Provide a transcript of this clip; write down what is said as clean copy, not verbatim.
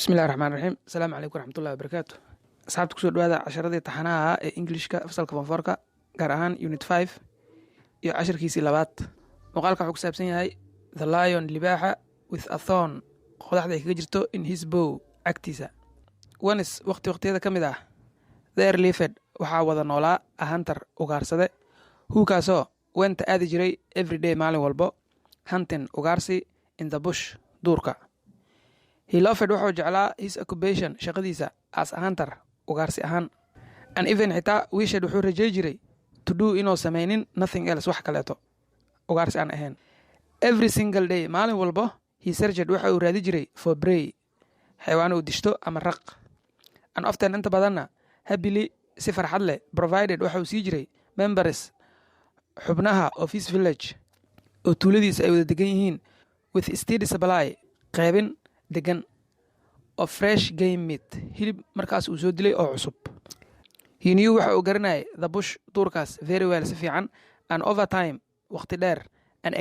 بسم الله الرحمن الرحيم السلام عليكم ورحمة الله وبركاته أصحابتك kusoo dhawaada casharadii taxanaha ee Englishka fasalka Fonforka gaar ahaan Unit 5 iyo casharkiisii labaad muuqaalka wuxuu ku saabsan yahay The Lion libaaxa with a thorn qodaxda ay kaga jirto in his bow agtiisa once waqtiyada ka mid ah there lived waxaa wada noolaa a hunter ugaarsade kaasoo wenta aadi jiray everyday maalin walbo hunting ugaarsi in the bush duurka he loved wuxuu jeclaa his occupation shaqadiisa as a hunter ugaarsi ahaan and even xitaa wished wuxuu rajay jiray to do inuu samaynin nothing else wax kaleeto ugaarsi aan ahayn every single day maalin walbo he searched waxa uu raadi jiray for prey xayawaan uu dishto ama raq and often inta badanna happily si farxad leh provided waxa uu sii jiray members xubnaha of his village oo tuuladiisa ay wada degan yihiin with steady supply qaybin degan of fresh game meat hilib markaas uu soo dilay oo cusub he knew waxa uu garanayay the bush duurkaas very well si fiican and over time waqti dheer and